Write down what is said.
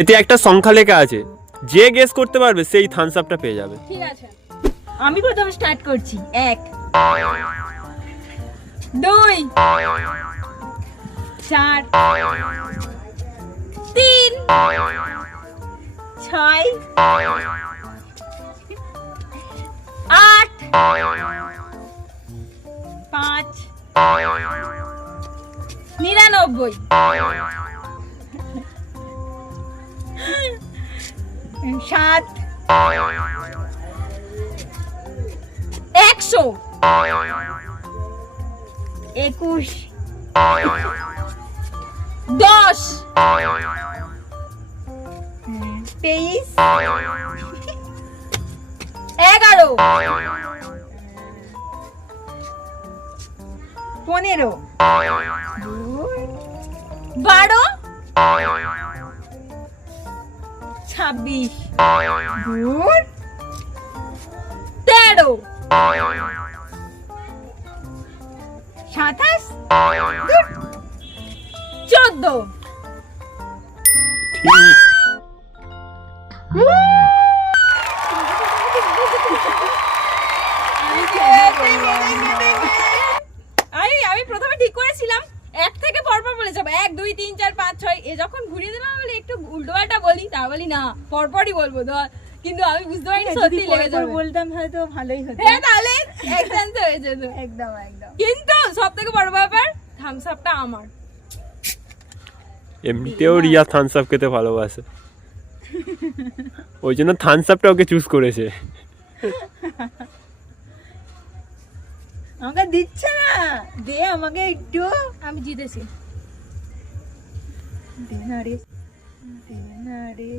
এতে একটা সংখ্যা লেখা আছে, যে গেস করতে পারবে সেই থামস আপটা পেয়ে যাবে। ঠিক আছে, আমি প্রথম স্টার্ট করছি। 1 2 4 3 6 8 5 99 7 100 21 10 23 11 15 12 26 13 27 14 ঠিক। আমি প্রথমে ঠিক করেছিলাম 1 থেকে পরপর বলে যাবো, 1 2 3 4 5 6। এ যখন ঘুরিয়ে দিলাম বলে একটু উল্টোপাল্টা বলি, তা বলি না পরপরই বলবো ধর, কিন্তু আমি বুঝতে পারিনি সত্যি লেগে যাবে। বলতাম হয়তো ভালোই হতো। হ্যাঁ, তাহলে এক চান্স হয়ে যেত। একদম একদম। কিন্তু সবথেকে বড় ব্যাপার, থামস আপটা আমার। এমনিতেও রিয়া থামস আপ খেতে ভালোবাসে, ওই জন্য থামস আপটা ওকে চুজ করেছে। আমাকে দিচ্ছে না, দে আমাকে একটু। আমি জিতেছি। দে না রে, দে না রে।